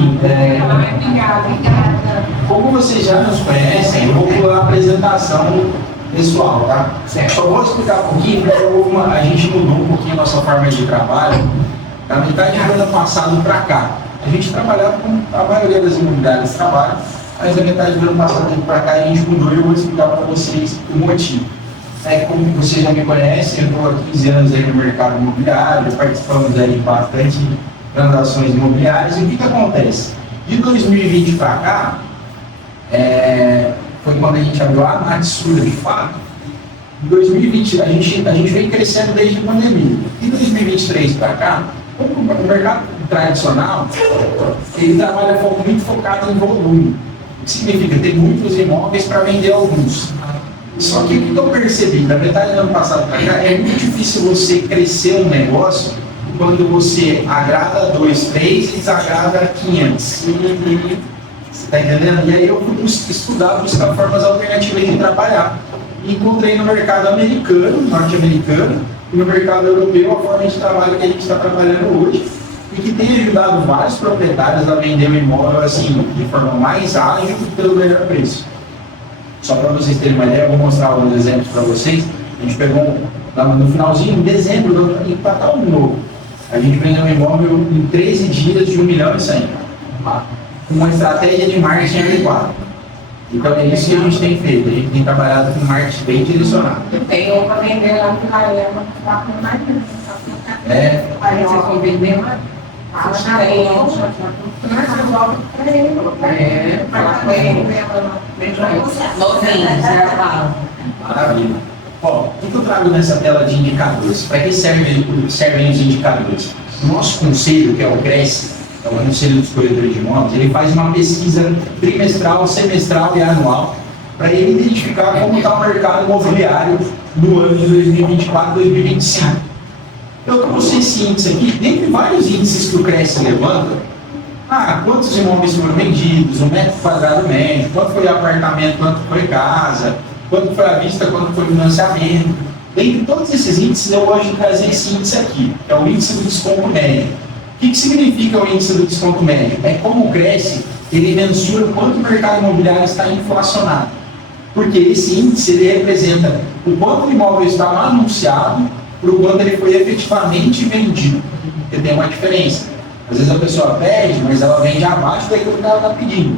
assim, como vocês já nos conhecem, eu vou pular a apresentação pessoal, tá? Só vou explicar um pouquinho, porque a gente mudou um pouquinho a nossa forma de trabalho da metade do ano passado para cá. A gente trabalhava com a maioria das imobiliárias trabalha, mas a metade do ano passado para cá a gente mudou e eu vou explicar para vocês o motivo. Como vocês já me conhecem, eu estou há 15 anos aí no mercado imobiliário, participamos aí de bastante transações imobiliárias. E o que acontece? De 2020 para cá, foi quando a gente abriu a Natsura de fato. Em 2020, a gente vem crescendo desde a pandemia. De 2023 para cá, o mercado tradicional, ele trabalha muito focado em volume. O que significa ter muitos imóveis para vender alguns. Só que o que eu percebi, da metade do ano passado para cá, é muito difícil você crescer um negócio quando você agrada 2, 3 e desagrada 500. Você está entendendo? E aí eu fui estudar, buscar formas alternativas de trabalhar. E encontrei no mercado americano, norte-americano, e no mercado europeu a forma de trabalho que a gente está trabalhando hoje e que tem ajudado vários proprietários a vender o imóvel assim, de forma mais ágil e pelo melhor preço. Só para vocês terem uma ideia, eu vou mostrar alguns exemplos para vocês. A gente pegou no finalzinho, em dezembro, do Natal novo. A gente vendeu um imóvel em 13 dias de 1 milhão e 100. Com uma estratégia de marketing adequada. Então é isso que a gente tem feito. A gente tem trabalhado com marketing bem direcionado. Eu tenho para vender lá no Caramba, que está com marketing. Aí vocês vão vender lá? Acho que tem. Mas eu volto para ele. Falar com ele. Novinho, reservado. Maravilha. Ó, o que eu trago nessa tela de indicadores? Para que servem os indicadores? O nosso conselho, que é o CRESSE, é o Conselho dos Corretores de Imóveis, ele faz uma pesquisa trimestral, semestral e anual para ele identificar como está o mercado imobiliário no ano de 2024 e 2025. Eu trouxe esse índice aqui, dentre vários índices que o CRESSE levanta. Quantos imóveis foram vendidos, o metro quadrado médio, quanto foi apartamento, quanto foi casa, quanto foi à vista, quanto foi financiamento. Dentre todos esses índices, eu gosto de trazer esse índice aqui, que é o índice do desconto médio. O que significa o índice do desconto médio? É como cresce, ele mensura o quanto o mercado imobiliário está inflacionado. Porque esse índice ele representa o quanto o imóvel está anunciado para o quanto ele foi efetivamente vendido. Porque tem uma diferença. Às vezes a pessoa pede, mas ela vende abaixo daquilo que ela está pedindo.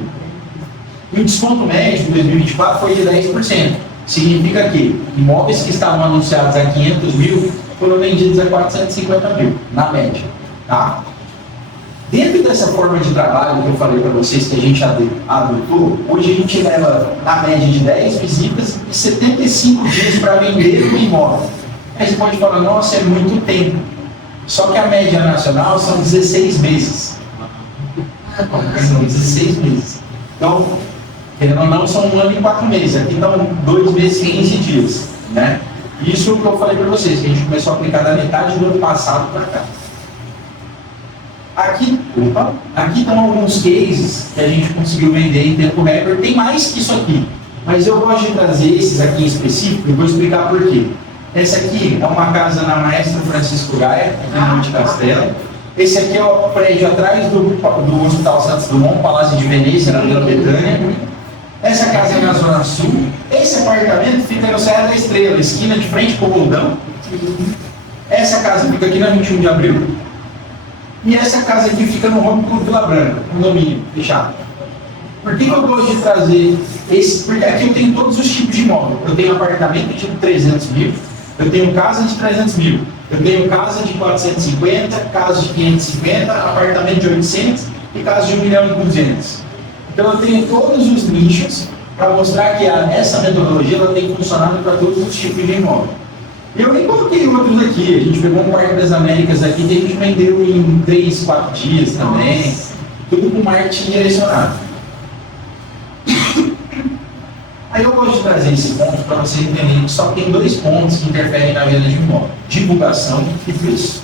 E o desconto médio de 2024 foi de 10%. Significa que imóveis que estavam anunciados a 500 mil foram vendidos a 450 mil, na média. Tá? Dentro dessa forma de trabalho que eu falei para vocês que a gente adotou, hoje a gente leva na média de 10 visitas e 75 dias para vender o imóvel. Aí você pode falar, nossa, é muito tempo. Só que a média nacional são 16 meses. São 16 meses. Então, querendo ou não, são 1 ano e 4 meses. Aqui estão 2 meses e 15 dias. Né? Isso é o que eu falei para vocês, que a gente começou a aplicar da metade do ano passado para cá. Aqui estão alguns cases que a gente conseguiu vender em tempo recorde. Tem mais que isso aqui, mas eu gosto de trazer esses aqui em específico e vou explicar por quê. Essa aqui é uma casa na Maestro Francisco Gaia, aqui no Monte Castelo. Esse aqui é o prédio atrás do Hospital Santos Dumont, Palácio de Veneza, na Vila Betânia. Essa casa é na Zona Sul. Esse apartamento fica no Serra da Estrela, esquina de frente para o Roldão. Essa casa fica aqui na 21 de abril. E essa casa aqui fica no Home Club Vila Branca, condomínio fechado. Por que eu gosto de trazer esse? Porque aqui eu tenho todos os tipos de imóvel. Eu tenho apartamento de 300 mil, eu tenho casa de 300 mil, eu tenho casa de 450, casa de 550, apartamento de 800 e casa de 1 milhão e 200. Então eu tenho todos os nichos para mostrar que essa metodologia ela tem funcionado para todos os tipos de imóvel. Eu nem coloquei outros aqui, a gente pegou um Parque das Américas aqui que a gente vendeu em 3, 4 dias também, tudo com marketing direcionado. Aí eu gosto de trazer esse ponto para vocês entenderem que só tem 2 pontos que interferem na venda de imóvel: divulgação e preço.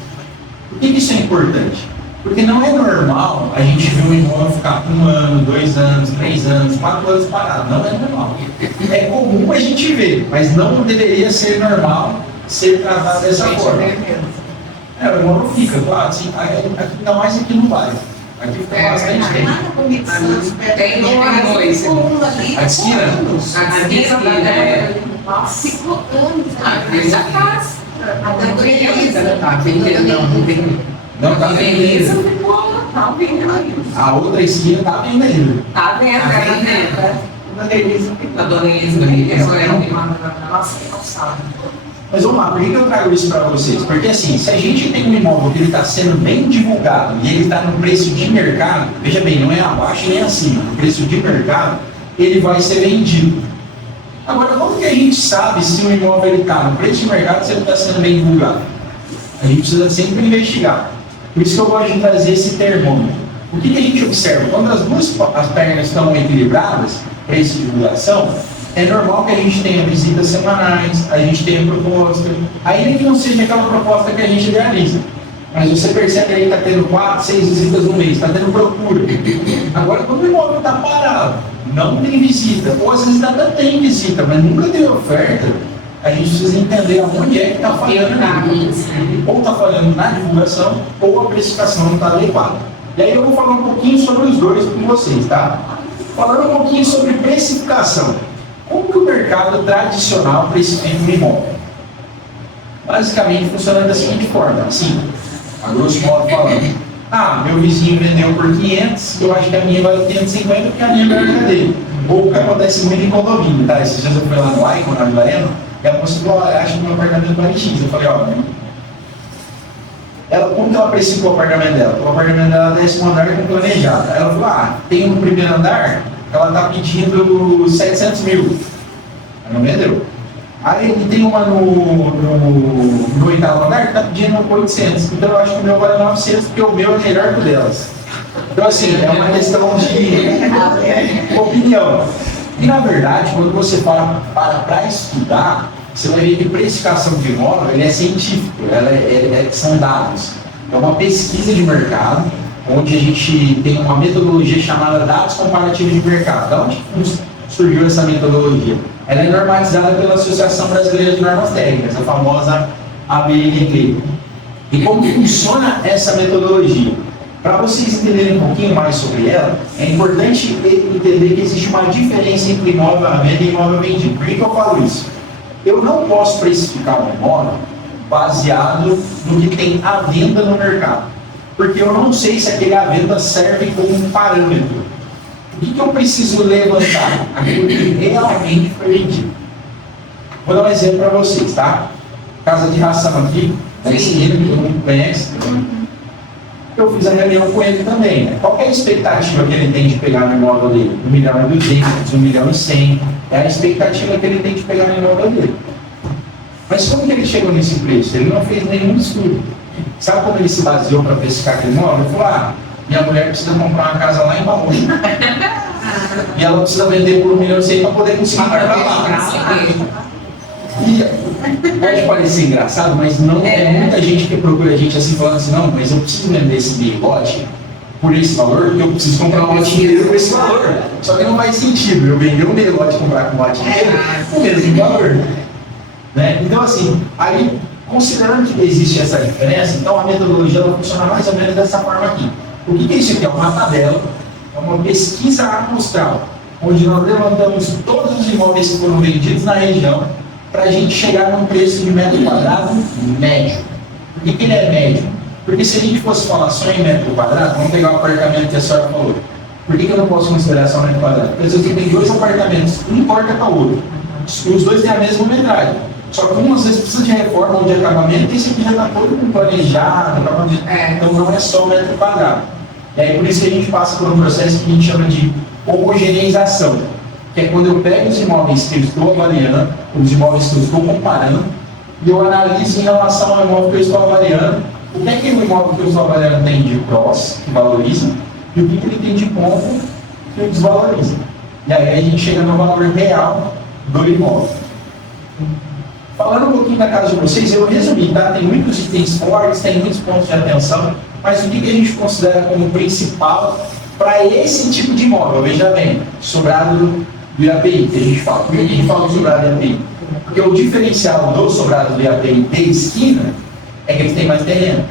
Por que isso é importante? Porque não é normal a gente ver um imóvel ficar 1 ano, 2 anos, 3 anos, 4 anos parado. Não é normal. É comum a gente ver, mas não deveria ser normal ser tratado dessa forma. O imóvel fica, claro, assim, ainda mais aqui no bairro. Aqui fica bastante tempo. Tem dois. A esquina? A esquina, ficou anos. Já faz. Até Não tá vendo. A outra esquina tá vendo ainda. Tá vendo? A dona Elisa, Mas vamos lá, por que eu trago isso para vocês? Porque assim, se a gente tem um imóvel que ele está sendo bem divulgado e ele está no preço de mercado, veja bem, não é abaixo nem acima, no preço de mercado, ele vai ser vendido. Agora, como que a gente sabe se o imóvel está no preço de mercado se ele está sendo bem divulgado? A gente precisa sempre investigar. Por isso que eu gosto de trazer esse termômetro. O que a gente observa? Quando as pernas estão equilibradas, preço de divulgação, é normal que a gente tenha visitas semanais, a gente tenha proposta, ainda que não seja aquela proposta que a gente realiza. Mas você percebe que aí está tendo 4, 6 visitas no mês, está tendo procura. Agora, quando o imóvel está parado, não tem visita, ou às vezes até tem visita, mas nunca tem oferta, a gente precisa entender aonde é que está falhando. Ou está falhando na divulgação, ou a precificação não está adequada. E aí eu vou falar um pouquinho sobre os dois com vocês, tá? Falando um pouquinho sobre precificação. Como que o mercado tradicional precifica um imóvel? Basicamente funciona da seguinte forma, assim, a grosso modo falando. Meu vizinho vendeu por 500, eu acho que a minha vale 550 porque a minha é melhor que a dele. Ou o que acontece muito em condomínio, tá? Esses dias eu fui lá no Icon, na Vila Eno, e a moça falou, acho que o meu apartamento vale X. Eu falei, como que ela precificou o apartamento dela? O apartamento dela é 10º andar com planejado. Ela falou, tem um primeiro andar, ela está pedindo 700 mil. Ela não vendeu. Aí tem uma no 8º andar que está pedindo 800. Então eu acho que o meu vale 900 porque o meu é melhor que o delas. Então assim, é uma questão de opinião. E na verdade, quando você para estudar, você vai ver que precificação de imóvel ele é científico, são dados. É uma pesquisa de mercado, onde a gente tem uma metodologia chamada dados comparativos de mercado. Da onde surgiu essa metodologia? Ela é normalizada pela Associação Brasileira de Normas Técnicas, a famosa ABNT. E como funciona essa metodologia? Para vocês entenderem um pouquinho mais sobre ela, é importante entender que existe uma diferença entre imóvel à venda e imóvel vendido. Por que eu falo isso? Eu não posso precificar um imóvel baseado no que tem à venda no mercado. Porque eu não sei se aquele à venda serve como um parâmetro. O que eu preciso levantar? Aquilo que realmente foi vendido. Vou dar um exemplo para vocês, tá? Casa de ração aqui, da esquina, que todo mundo conhece. Eu fiz a reunião com ele também, né? Qual é a expectativa que ele tem de pegar no imóvel dele? 1.200.000, 1.100.000. É a expectativa que ele tem de pegar no imóvel dele. Mas como que ele chegou nesse preço? Ele não fez nenhum estudo. Sabe como ele se baseou para pescar aquele imóvel? Ele falou, minha mulher precisa comprar uma casa lá em Baú. E ela precisa vender por 1.100.000 para poder conseguir comprar lá. E pode parecer engraçado, mas não é muita gente que procura a gente assim, falando assim, não, mas eu preciso vender esse meio lote por esse valor, porque eu preciso comprar um lote inteiro por esse valor. Só que não faz sentido eu vender um meio lote e comprar com um lote inteiro com o mesmo valor. Né? Então assim, aí considerando que existe essa diferença, então a metodologia ela funciona mais ou menos dessa forma aqui. O que é isso aqui? É uma tabela, é uma pesquisa amostral, onde nós levantamos todos os imóveis que foram vendidos na região para a gente chegar num preço de metro quadrado médio. Por que ele é médio? Porque se a gente fosse falar só em metro quadrado, vamos pegar o apartamento que a senhora falou. Por que eu não posso considerar só metro quadrado? Porque às vezes eu tenho 2 apartamentos, um importa para o outro. Os dois têm a mesma metragem. Só que um às vezes precisa de reforma ou de acabamento, e esse aqui já está todo planejado, então não é só metro quadrado. E aí por isso que a gente passa por um processo que a gente chama de homogeneização, que é quando eu pego os imóveis que eu estou avaliando, os imóveis que eu estou comparando, e eu analiso em relação ao imóvel que eu estou avaliando, o que é que o imóvel que eu estou avaliando tem de prós, que valoriza, e o que ele tem de contra, que desvaloriza. E aí a gente chega no valor real do imóvel. Falando um pouquinho da casa de vocês, eu resumi, tá? Tem muitos itens fortes, tem muitos pontos de atenção, mas o que a gente considera como principal para esse tipo de imóvel? Veja bem, sobrado do IAPI, que a gente fala. Por que a gente fala do sobrado do IAPI? Porque o diferencial do sobrado do IAPI de esquina é que ele tem mais terreno.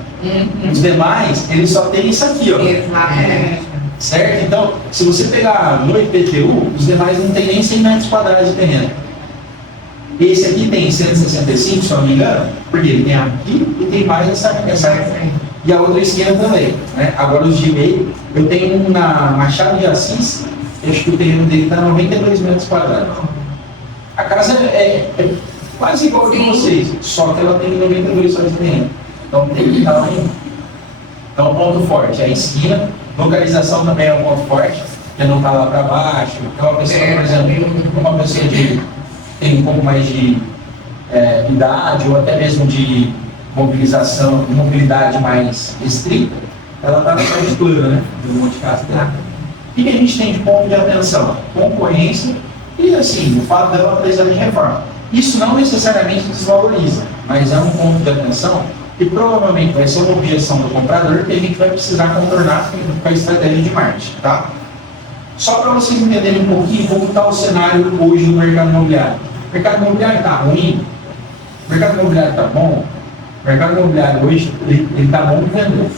Os demais, eles só tem isso aqui, ó. Certo? Então, se você pegar no IPTU, os demais não tem nem 100 metros quadrados de terreno. Esse aqui tem 165, se eu não me engano, porque ele tem aqui e tem mais essa e a outra esquina também. Né? Agora os de meio, eu tenho um na Machado de Assis, acho que o terreno dele está 92 metros quadrados. A casa é quase igual a de vocês, só que ela tem 92 só de terreno. Então tem que estar lá em. Então, ponto forte é a esquina, localização também é um ponto forte, que não está lá para baixo. Então, uma pessoa, por exemplo, uma pessoa que tem um pouco mais de idade ou até mesmo de mobilidade mais restrita, ela está na parte plana, né? Do Monte Castro. O que a gente tem de ponto de atenção? Concorrência e, assim, o fato dela precisar de reforma. Isso não necessariamente desvaloriza, mas é um ponto de atenção que provavelmente vai ser uma objeção do comprador que a gente vai precisar contornar com a estratégia de marketing, tá? Só para vocês entenderem um pouquinho como está o cenário hoje no mercado imobiliário. O mercado imobiliário está ruim? O mercado imobiliário está bom? O mercado imobiliário hoje ele está bom de vender.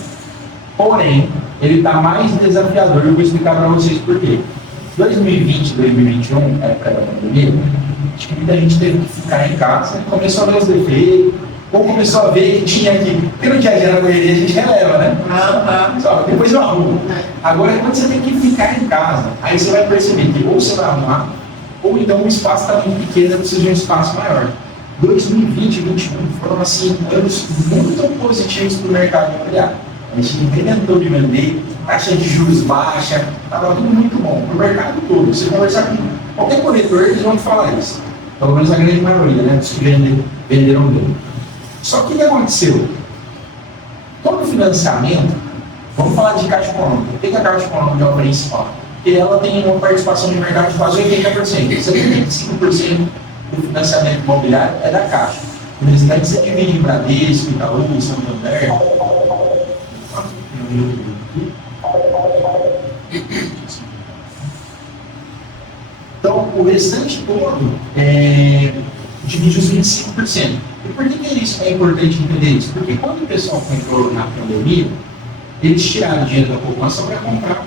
Porém, ele está mais desafiador. Eu vou explicar para vocês por quê. 2020, 2021, época da pandemia, acho que muita gente teve que ficar em casa e começou a ver os defeitos, ou começou a ver que tinha aqui, porque no dia a dia na correria a gente releva, né? Só, depois eu arrumo. Agora, quando você tem que ficar em casa, aí você vai perceber que ou você vai arrumar, ou então o espaço está muito pequeno, precisa de um espaço maior. 2020 e 2021 foram assim, anos muito positivos para o mercado imobiliário. A gente inventou de vender, taxa de juros baixa, estava tudo muito bom para o mercado todo. Você conversar com qualquer corretor, eles vão te falar isso. Pelo menos a grande maioria, né? Dos que venderam bem. Só que o que aconteceu? Todo financiamento, vamos falar de Caixa Econômica. O que a Caixa Econômica é o principal? Porque ela tem uma participação de mercado de quase 80%. 75% do financiamento imobiliário é da Caixa. Eles você divide em Bradesco, Itaú, Santander. Então, o restante todo divide os 25%. E por que isso é importante entender isso? Porque quando o pessoal comprou na pandemia, eles tiraram dinheiro da poupança para comprar.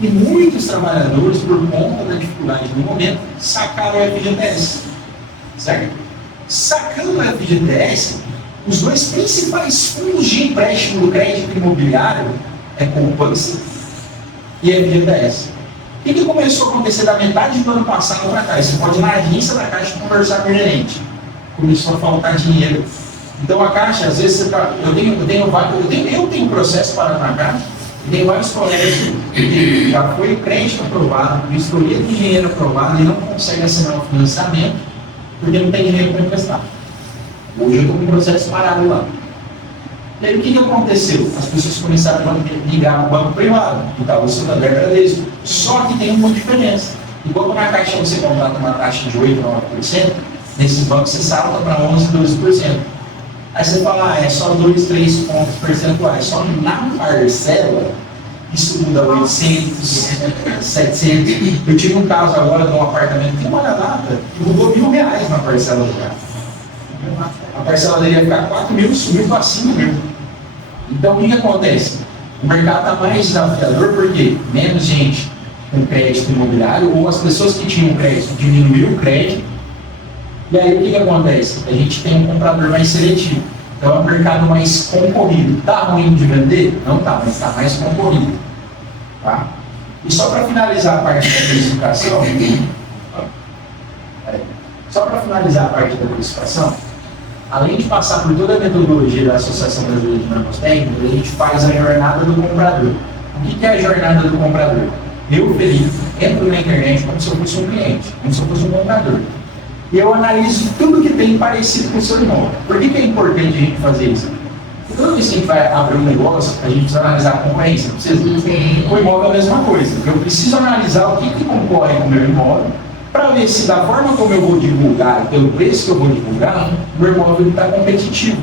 E muitos trabalhadores, por conta da dificuldade no momento, sacaram o FGTS. Certo? Sacando o FGTS, os dois principais fundos de empréstimo do crédito imobiliário é poupança e FGTS. O que começou a acontecer da metade do ano passado para cá? Você pode ir na agência da Caixa conversar com o gerente. Começou a faltar dinheiro. Então a Caixa, às vezes, eu tenho processo para na Caixa, e tenho vários colegas que já foi o crédito aprovado, o historial de dinheiro aprovado e não consegue assinar o financiamento porque não tem dinheiro para emprestar. Hoje eu estou com o processo parado lá. E aí o que aconteceu? As pessoas começaram a ligar no banco privado, que estava o Santander Bradesco. Só que tem uma diferença. Enquanto na Caixa você contrata uma taxa de 8% a 9%, nesses bancos você salta para 11%, 12%. Aí você fala, é só 2, 3 pontos percentuais. Só na parcela, isso muda 800, 700. Eu tive um caso agora de um apartamento que uma data que mudou R$1.000 na parcela do carro. A parcela dele ia ficar 4 mil, subiu para 5 mil. Então o que acontece? O mercado está mais desafiador porque menos gente com crédito imobiliário, ou as pessoas que tinham crédito diminuíram o crédito. E aí o que acontece? A gente tem um comprador mais seletivo. Então é um mercado mais concorrido. Está ruim de vender? Não está, mas está mais concorrido. Tá? E só para finalizar a parte da precificação, além de passar por toda a metodologia da Associação Brasileira de Normas Técnicas, a gente faz a jornada do comprador. O que é a jornada do comprador? Eu, Felipe, entro na internet como se eu fosse um cliente, como se eu fosse um comprador. E eu analiso tudo que tem parecido com o seu imóvel. Por que é importante a gente fazer isso? Porque toda vez que a gente vai abrir um negócio, a gente precisa analisar a concorrência. O imóvel é a mesma coisa. Eu preciso analisar o que concorre com o meu imóvel, para ver se da forma como eu vou divulgar, pelo preço que eu vou divulgar, o meu imóvel está competitivo.